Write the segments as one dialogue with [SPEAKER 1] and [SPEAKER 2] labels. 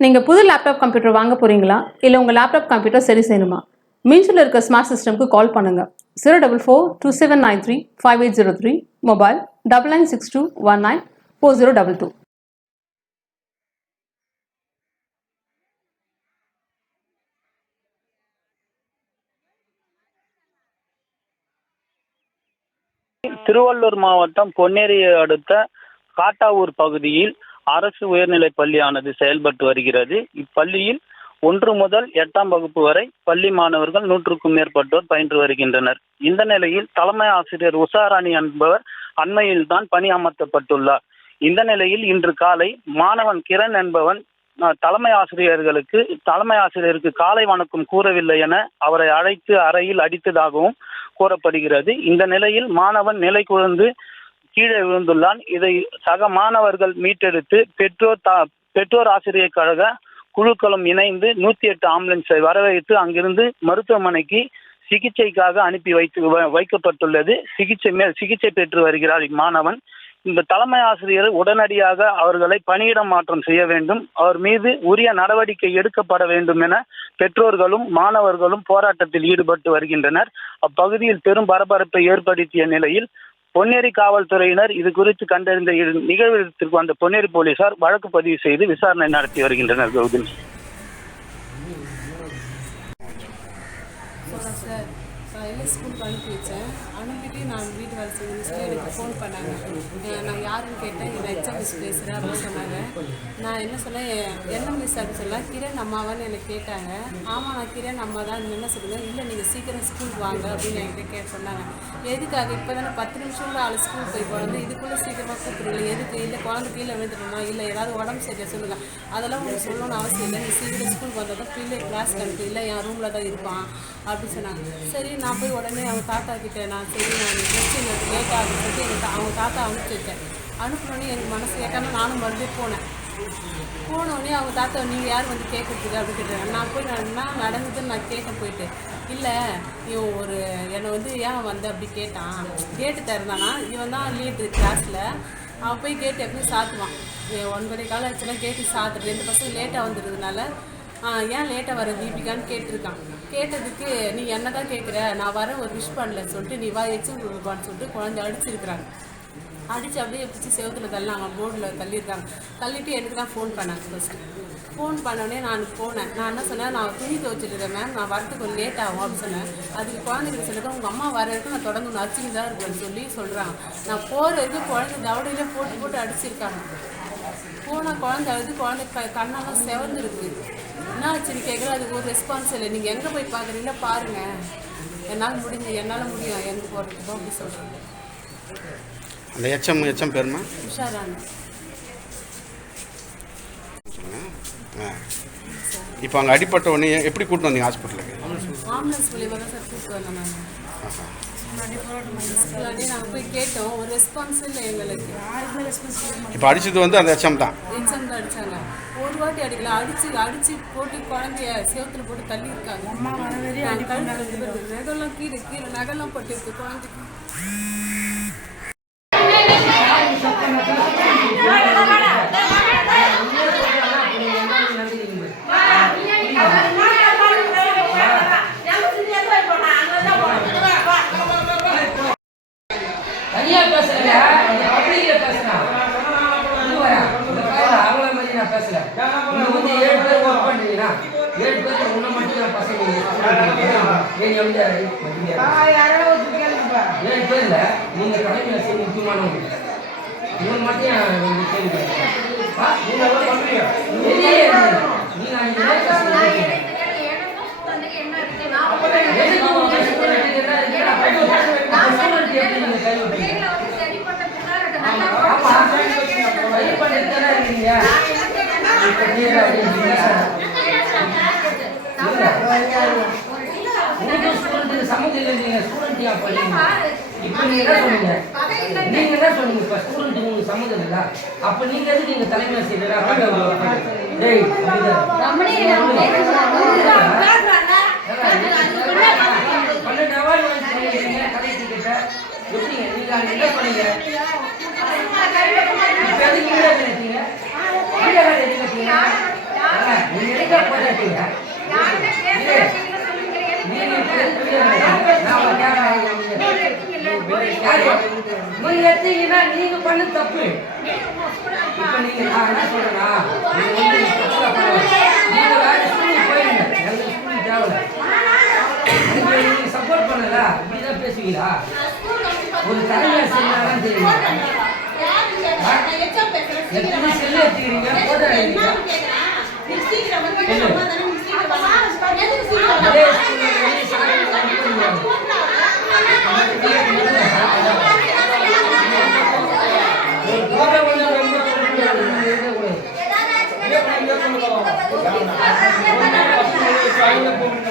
[SPEAKER 1] நீங்கள் புது laptop computer வாங்க போகிறீங்களா இல்லை உங்கள் லேப்டாப் கம்ப்யூட்டர் சரி செய்யணுமா? மீன்ஸில் இருக்க ஸ்மார்ட் சிஸ்டம்க்கு கால் பண்ணுங்கள் zero double four two seven nine three five eight zero three mobile double nine six two one nine four zero double two
[SPEAKER 2] Tiruvallur மாவட்டம் பொன்னேரியை அடுத்த காட்டாவூர் பகுதியில் அரசு உயர்நிலை பள்ளியானது செயல்பட்டு வருகிறது. இப்பள்ளியில் ஒன்று முதல் எட்டாம் வகுப்பு வரை பள்ளி மாணவர்கள் நூற்றுக்கும் மேற்பட்டோர் பயின்று வருகின்றனர். இந்த நிலையில் தலைமை ஆசிரியர் உஷாராணி என்பவர் அண்மையில் தான் பணி அமர்த்தப்பட்டுள்ளார். இந்த நிலையில் இன்று காலை மாணவன் கிரண் என்பவன் அஹ், தலைமை ஆசிரியர்களுக்கு தலைமை ஆசிரியருக்கு காலை வணக்கம் கூறவில்லை என அவரை அழைத்து அறையில் அடித்ததாகவும் கூறப்படுகிறது. இந்த நிலையில் மாணவன் நிலை குழந்து கீழே விழுந்துள்ளான். இதை சக மாணவர்கள் மீட்டெடுத்து பெற்றோர் தா பெற்றோர் ஆசிரியர் கழக குழுக்களும் இணைந்து நூத்தி எட்டு ஆம்புலன்ஸை வரவழைத்து அங்கிருந்து மருத்துவமனைக்கு சிகிச்சைக்காக அனுப்பி வைத்து வைக்கப்பட்டுள்ளது. சிகிச்சை மேல் சிகிச்சை பெற்று வருகிறார் இம்மாணவன். இந்த தலைமை ஆசிரியர் உடனடியாக அவர்களை பணியிட மாற்றம் செய்ய வேண்டும். அவர் மீது உரிய நடவடிக்கை எடுக்கப்பட வேண்டும் என பெற்றோர்களும் மாணவர்களும் போராட்டத்தில் ஈடுபட்டு வருகின்றனர். அப்பகுதியில் பெரும் பரபரப்பை ஏற்படுத்திய நிலையில் பொன்னேரி காவல்துறையினர் இது குறித்து கண்டறிந்த இ- நிகழ்விடத்திற்கு வந்த பொன்னேரி போலீசார் வழக்கு பதிவு செய்து விசாரணை நடத்தி வருகின்றனர் கௌதம்
[SPEAKER 3] சார் காலையில் ஸ்கூலுக்கு அனுப்பி வச்சேன் நான் வீட்டு வேலை செய்யணும்னு சொல்லி எனக்கு ஃபோன் பண்ணாங்க. நான் யாருன்னு கேட்டேன். என் ஹெச்எம் மிஸ் பேசுகிறேன் அப்படின்னு சொன்னாங்க. நான் என்ன சொன்னேன் என்ன மிஸ் அப்படின்னு சொல்ல கிரண் அம்மாவான்னு எனக்கு கேட்டாங்க. ஆமாம் நான் கிரண் அம்மா தான். என்ன சொல்லுங்கள் இல்லை நீங்கள் சீக்கிரம் ஸ்கூலுக்கு வாங்க அப்படின்னு என்கிட்ட கே சொன்னாங்க. எதுக்காக? இப்போ தானே பத்து நிமிஷம்ல ஆள் ஸ்கூல் போய் குழந்தை இதுக்குள்ளே சீக்கிரமாக கூப்பிடுங்க எதுக்கு? இல்லை குழந்தை கீழே விழுந்துட்டோமா இல்லை ஏதாவது உடம்பு சரியா சொல்லுங்கள் அதெல்லாம் உங்களுக்கு சொல்லணும்னு அவசியம் இல்லை. நீ சீக்கிரம் ஸ்கூலுக்கு வந்தால் தான் பிள்ளை கிளாஸ் அனுப்பி இல்லை என் ரூமில் தான் இருப்பான் அப்படின்னு சொன்னாங்க. சரி நான் போய் உடனே அவங்க தாத்தா கிட்டே நான் சரி நான் கொஸ்டின் லேட் ஆகும் சொல்லிட்டு எங்கள் அவங்க தாத்தா அனுப்பிச்சி வச்சேன் அனுப்பினோடனே எனக்கு மனசு கேட்காம நானும் மறுபடியும் போனேன் போனோடனே அவங்க தாத்தா நீங்கள் யார் வந்து கேட்குறதுக்கு அப்படின்னு கேட்டாங்க நான் போய் நான் என்ன நடந்ததுன்னு நான் கேட்க போயிட்டு இல்லை இவன் ஒரு என்னை வந்து ஏன் வந்து அப்படி கேட்டான் கேட்டு திறந்தானா இவன் தான் லீடு கிளாஸில் அவன் போய் கேட்டு எப்படி சாத்துவான் ஒன்பதே காலம் ஆச்சுன்னா கேட்டு சாத்துட்டு ரெண்டு பசங்க லேட்டாக வந்துடுறதுனால ஏன் லேட்டாக வர தீபிகான்னு கேட்டிருக்கான். கேட்டதுக்கு நீ என்ன தான் கேட்குற நான் வர ஒரு விஷ் பண்ணலன்னு சொல்லிட்டு நீ வா எச்சு கொடுப்பான்னு சொல்லிட்டு குழந்தை அடிச்சிருக்கிறாங்க. அடித்து அப்படியே பிடிச்சி செவத்துல தள்ளினாங்க. போர்டில் தள்ளியிருக்காங்க. தள்ளிட்டு எனக்கு தான் ஃபோன் பண்ணாங்க ஃபஸ்ட்டு ஃபோன் பண்ணோடனே நான் போனேன். நான் என்ன சொன்னேன்? நான் துணி துவச்சிருக்கேன் மேம் நான் வரதுக்கு கொஞ்சம் லேட் ஆகும் அப்படின்னு சொன்னேன். அதுக்கு குழந்தைங்க சொல்லிட்டு உங்கள் அம்மா வர வரைக்கும் நான் தொடர்ந்து ஒன்று அடிச்சுட்டு தான் இருக்குன்னு சொல்லி சொல்கிறாங்க நான் போகிற வரைக்கும் குழந்தை தவடையிலே போட்டு போட்டு அடிச்சிருக்காங்க. போனால் குழந்தை அழுது குழந்தை க கண்ணெல்லாம் செவந்துருக்கு. என்ன ஆச்சுன்னு கேட்குற அதுக்கு ஒரு ரெஸ்பான்ஸ் இல்லை. நீங்கள் எங்கே போய் பார்க்குறீங்களோ பாருங்கள் என்னால் முடிஞ்சு என்னால் முடியும். எங்கே போகிறதுக்கோ அப்படி சொல்கிறாங்க
[SPEAKER 4] அந்த எச்எம் எச்எம் பேருமா?
[SPEAKER 3] உஷாரான
[SPEAKER 4] இப்போ அங்கே அடிப்பட்ட உடனே எப்படி கூட்டு வந்தீங்க? ஹாஸ்பிட்டலுக்கு
[SPEAKER 3] ஆம்புலன்ஸ் மூலியமாக தான் சார் கூப்பிட்டு வந்தோம் நாங்கள் நாங்கள் போய் கேட்டோம். ஒரு ரெஸ்பான்ஸ் இல்லை எங்களுக்கு.
[SPEAKER 4] இப்போ அடிச்சது வந்து அந்த எச்எம் தான்.
[SPEAKER 3] ஒரு வாட்டி அடிக்கல. அடிச்சு அடிச்சு போட்டு குழந்தைய சேவத்துல போட்டு தள்ளி இருக்காங்க இருக்கு. நகைலாம் கீழே கீழே நகைலாம் போட்டு இருக்கு குழந்தைக்கு
[SPEAKER 5] தனியா பேசுறேங்க இந்த பப்ளிக்ல பேசுறேன் இங்க வரேன். இந்த பாரு, அவங்கள மாதிரி நான் பேசல நீங்க வந்து ஏழு பேர் ஒர்க் பண்றீங்கன்னா ஏழு பேர் உன்னை மட்டும் நான் பசங்க ஏன் எப்படி ஏழு பேர் இல்ல நீங்க தலைமையில செய்ய முக்கியமானவங்க மட்டும் கேள்வி இருங்க. நீங்க அன்னைக்கு என்ன பேசுறீங்க? எதுக்கு உங்க security என்ன இருக்கு? நான் போயிட்டு பேசுறேன். உங்க security எப்படி நீங்க கை வைப்பீங்க? ஆமா. சரி பண்ணிட்டு தானே இருக்கீங்க. இப்ப நீங்க இருக்கீங்க. உங்களுக்கு ஸ்டூடெண்ட் சம்மந்தம் இல்லை நீங்க ஸ்டூடெண்ட் யா பண்ணீங்க இப்போ நீங்க என்ன சொன்னீங்க நீங்க என்ன சொன்னீங்க இப்ப உங்களுக்கு சம்மந்தம் இல்ல அப்ப நீங்க எதுக்கு நீங்க தலைமை ஆசிரியரா டேய் பன்னெண்டு அவார்டு வாங்கி பண்ணிருக்கீங்க கலை டிக்கெட்டை எப்படிங்க நீங்க அங்க என்ன பண்ணீங்க இப்ப எதுக்கு கீழே கட்டிங்க கீழே எதுக்கு கட்டிங்க போராட்டீங்க நீங்க நான் உங்களை கேட்கறேன், நீங்க- யாரு? நீங்க எடுத்தீங்கன்னா நீங்க பண்ண தப்பு. நான் சப்போர்ட் பண்ணல இப்படிதான் பேசுவீங்களா ஒரு தலைமை செஞ்சாதான் தெரியும் எத்தனை செல்லு எடுத்துக்கிறீங்க போட்டோ எடுக்கிறீங்க அதே ஸ்கூல்ல வெளிய சாயங்காலம் அனுப்புவீங்க. ஒரு போட்டோ கொஞ்சம் ரொம்ப கொடுக்கூடாது. நீங்க இருக்கக்கூடாது. ஆமா,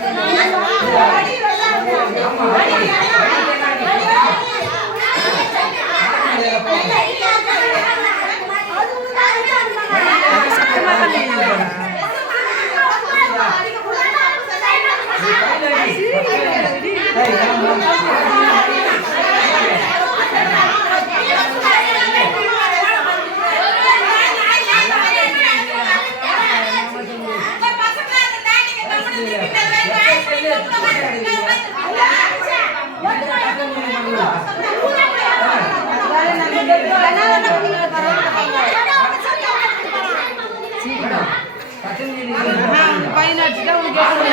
[SPEAKER 6] Amen.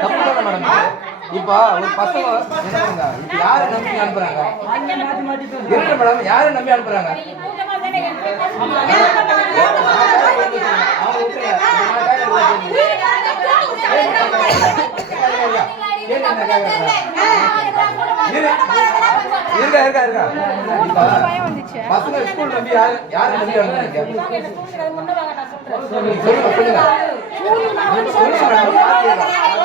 [SPEAKER 6] தப்பு தானே
[SPEAKER 7] மேடம் இப்போ ஒரு பசங்க என்னங்க இப்போ யாரை நம்பி அனுப்புறாங்க இருக்கு மேடம் யாரை நம்பி அனுப்புறாங்க அவங்க இருக்கா இருக்கா இருக்கா பசங்க ஸ்கூல் நம்பி நம்பி சொல்லுங்க சொல்லுங்க சொல்லுங்க மேடம் யார் கேட்கறா? மேடம்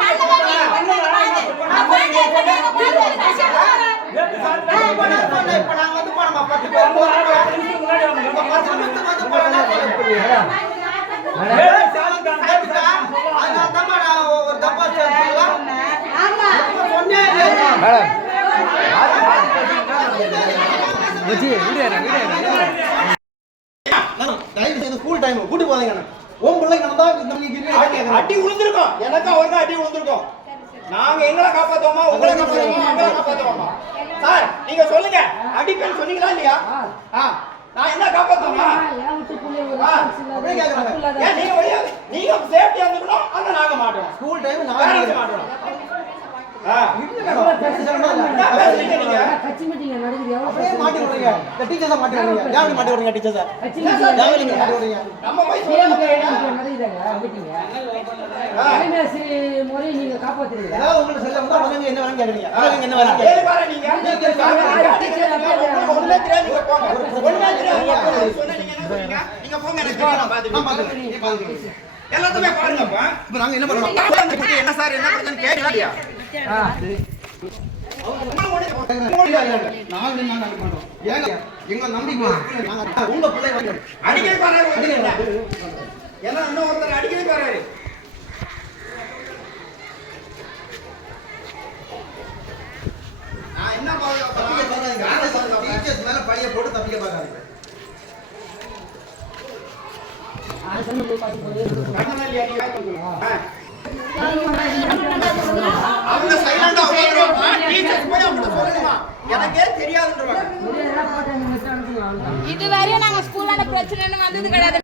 [SPEAKER 7] மாத்தி மாத்தி
[SPEAKER 8] தயவு செய்து ஸ்கூல் டைம் கூட்டி போதீங்க உன் பிள்ளைங்க நம்ம
[SPEAKER 9] அடி விழுந்திருக்கும் எனக்கு அவருக்கு அடி விழுந்திருக்கோம் நாங்க எங்களை காப்பாத்துவோமா? உங்களை காப்பாத்துவோமா? உங்களை காப்பாத்துவோமா? சார் நீங்க சொல்லுங்க. அடிப்பேன்னு சொன்னீங்களா இல்லையா? ஆ. நான் என்ன காப்பாத்துவோமா? நீங்க வெளியே நீங்க சேஃப்டியா இருந்துக்கணும் ஆனா நாங்க மாட்டோம்
[SPEAKER 8] ஸ்கூல் டைம்
[SPEAKER 9] மாட்டோம் நீங்க?
[SPEAKER 5] கட்சி மீட்டிங் நடக்குது. எவ்வளவு
[SPEAKER 8] அப்படியே மாட்டி விடுறீங்க இந்த டீச்சர்ஸை மாட்டி விடுறீங்க ஏன் இப்படி மாட்டி விடுறீங்க டீச்சர்ஸை
[SPEAKER 5] கட்சி
[SPEAKER 8] ஏன் நீங்க மாட்டி விடுறீங்க
[SPEAKER 9] நம்ம
[SPEAKER 8] ஏதாவது உங்களுக்கு செல்ல வந்தா என்ன வேணும் கேக்குறீங்க முதல்ல என்ன வேணும்
[SPEAKER 9] ஏழு பாரு நீங்க. தெரியாது போங்க. தெரியாது. சொன்னா நீங்க என்ன சொல்றீங்க? நீங்க போங்க பாருங்கப்பா
[SPEAKER 8] இப்போ என்ன பண்ணுவோம்
[SPEAKER 9] என்ன சார் என்ன
[SPEAKER 8] மாட்டோம் ஏங்க எங்க நம்பிக்கை நாங்க உங்க பிள்ளை வந்து
[SPEAKER 9] அடிக்கடி பாரு ஏன்னா இன்னும் ஒருத்தர் அடிக்கடி பாரு. டீச்சர்ஸ் மேல
[SPEAKER 6] இதுவரையும் நாங்க ஸ்கூல்ல பிரச்சனை வந்தது கிடையாது.